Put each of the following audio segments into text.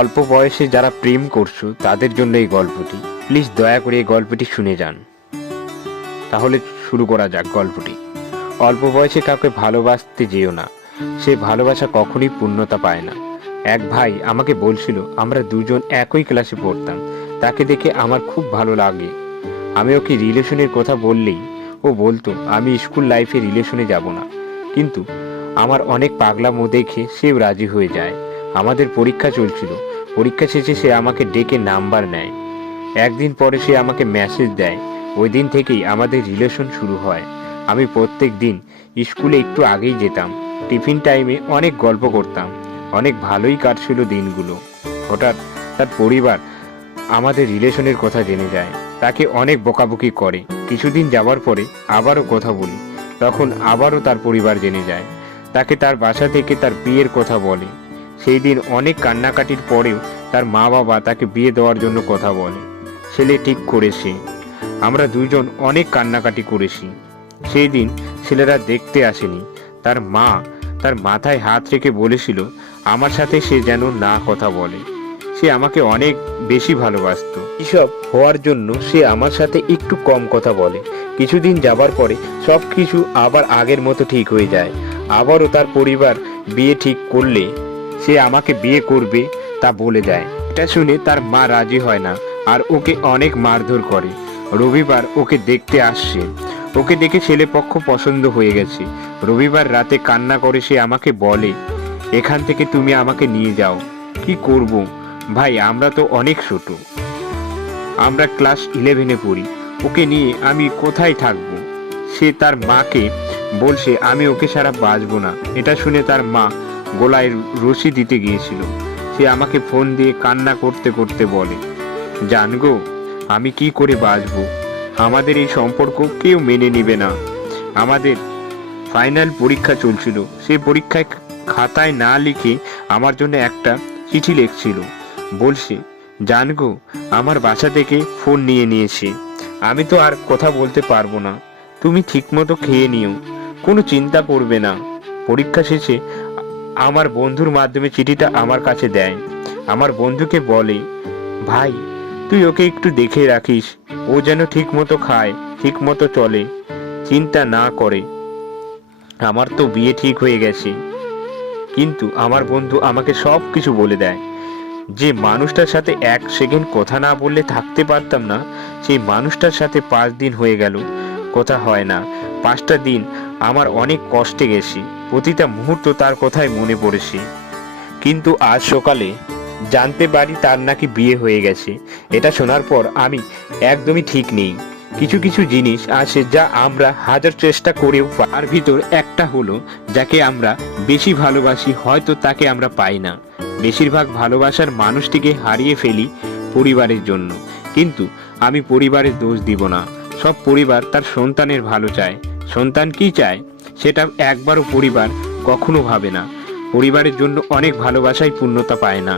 অল্প বয়সে যারা প্রেম করছো তাদের জন্য এই গল্পটি। প্লিজ দয়া করে এই গল্পটি শুনে যান। তাহলে শুরু করা যাক গল্পটি। অল্প বয়সে কাউকে ভালোবাসতে যেও না, সে ভালোবাসা কখনোই পূর্ণতা পায় না। এক ভাই আমাকে বলছিল আমরা দুজন একই ক্লাসে পড়তাম, তাকে দেখে আমার খুব ভালো লাগে। আমি ওকে রিলেশনের কথা বললেই ও বলতো আমি স্কুল লাইফে রিলেশনে যাব না, কিন্তু আমার অনেক পাগলামো দেখে সেও রাজি হয়ে যায়। আমাদের পরীক্ষা চলছিল, পরীক্ষা শেষে সে আমাকে ডেকে নাম্বার নেয়। একদিন পরে সে আমাকে মেসেজ দেয়। ওই দিন থেকেই আমাদের রিলেশন শুরু হয়। আমি প্রত্যেক দিন স্কুলে একটু আগেই যেতাম, টিফিন টাইমে অনেক গল্প করতাম, অনেক ভালোই কাটছিল দিনগুলো। হঠাৎ তার পরিবার আমাদের রিলেশনের কথা জেনে যায়, তাকে অনেক বকাবকি করে। কিছুদিন যাওয়ার পরে আবারও কথা বলি, তখন আবারও তার পরিবার জেনে যায়। তাকে তার বাসা থেকে তার বিয়ের কথা বলে। সেই দিন অনেক কান্নাকাটির পরেও তার মা বাবা তাকে বিয়ে দেওয়ার জন্য কথা বলে। ছেলে ঠিক করেছে। আমরা দুজন অনেক কান্নাকাটি করেছি। সেই দিন ছেলেরা দেখতে আসেনি। তার মা তার মাথায় হাত রেখে বলেছিল আমার সাথে সে যেন না কথা বলে। সে আমাকে অনেক বেশি ভালোবাসতো। এসব হওয়ার জন্য সে আমার সাথে একটু কম কথা বলে। কিছুদিন যাবার পরে সব কিছু আবার আগের মতো ঠিক হয়ে যায়। আবারও তার পরিবার বিয়ে ঠিক করলে সে আমাকে বিয়ে করবে তা বলে দেয়। এটা শুনে তার মা রাজি হয় না আর ওকে অনেক মারধর করে। রবিবার ওকে দেখতে আসছে। ওকে দেখে ছেলে পক্ষ পছন্দ হয়ে গেছে। রবিবার রাতে কান্না করে সে আমাকে বলে এখান থেকে তুমি আমাকে নিয়ে যাও। কি করব ভাই, আমরা তো অনেক ছোট, আমরা ক্লাস 11-এ পড়ি, ওকে নিয়ে আমি কোথায় থাকবো। সে তার মাকে বলছে আমি ওকে ছাড়া বাঁচবো না। এটা শুনে তার মা গলায় রশি দিতে গিয়েছিল। সে আমাকে ফোন দিয়ে কান্না করতে করতে বলে জানগো আমি কি করে বাঁচবো, আমাদের এই সম্পর্ক কেউ মেনে নেবে না। আমাদের ফাইনাল পরীক্ষা চলছিল, সেই পরীক্ষায় খাতায় না লিখে আমার জন্য একটা চিঠি লিখছিল। বলছে জানগো আমার বাসা থেকে ফোন নিয়ে নিয়েছে, আমি তো আর কথা বলতে পারবো না, তুমি ঠিকমতো খেয়ে নিও, কোনো চিন্তা করবে না। পরীক্ষা শেষে আমার বন্ধুর মাধ্যমে চিঠিটা আমার কাছে দেয়। আমার বন্ধুকে বলে ভাই তুই ওকে একটু দেখে রাখিস, ও যেন ঠিক মতো খায়, ঠিক মতো চলে, চিন্তা না করে। আমার তো বিয়ে ঠিক হয়ে গেছে। কিন্তু আমার বন্ধু আমাকে সব কিছু বলে দেয়। যে মানুষটার সাথে 1 সেকেন্ড কথা না বললে থাকতে পারতাম না, সেই মানুষটার সাথে 5 দিন হয়ে গেল কথা হয় না। 5টা দিন আমার অনেক কষ্টে গেছি, প্রতিটা মুহূর্ত তার কথাই মনে পড়েছে। কিন্তু আজ সকালে জানতে পারি তার নাকি বিয়ে হয়ে গেছে। এটা শোনার পর আমি একদমই ঠিক নেই। কিছু কিছু জিনিস আছে যা আমরা হাজার চেষ্টা করেও তার ভিতর একটা হলো যাকে আমরা বেশি ভালোবাসি, হয়তো তাকে আমরা পাই না। বেশিরভাগ ভালোবাসার মানুষটিকে হারিয়ে ফেলি পরিবারের জন্য। কিন্তু আমি পরিবারের দোষ দিব না। সব পরিবার তার সন্তানের ভালো চায়। সন্তান কি চায় সেটা একবারও পরিবার কখনো ভাবে না। পরিবারের জন্য অনেক ভালোবাসাই পূর্ণতা পায় না।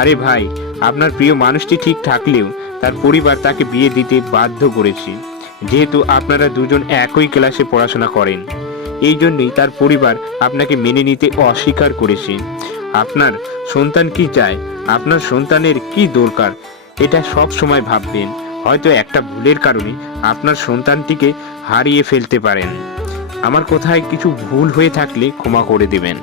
আরে ভাই, আপনার প্রিয় মানুষটি ঠিক থাকলেও তার পরিবার তাকে বিয়ে দিতে বাধ্য করেছে, যেহেতু আপনারা দুজন একই ক্লাসে পড়াশোনা করেন। এই জন্যই তার পরিবার আপনাকে মেনে নিতে অস্বীকার করেছে। আপনার সন্তান কি চায়, আপনার সন্তানের কি দরকার, এটা সব সময় ভাববেন। হয়তো একটা ভুলের কারণে আপনার সন্তানটিকে হারিয়ে ফেলতে পারেন। আমার কোথায় কিছু ভুল হয়ে থাকলে ক্ষমা করে দেবেন।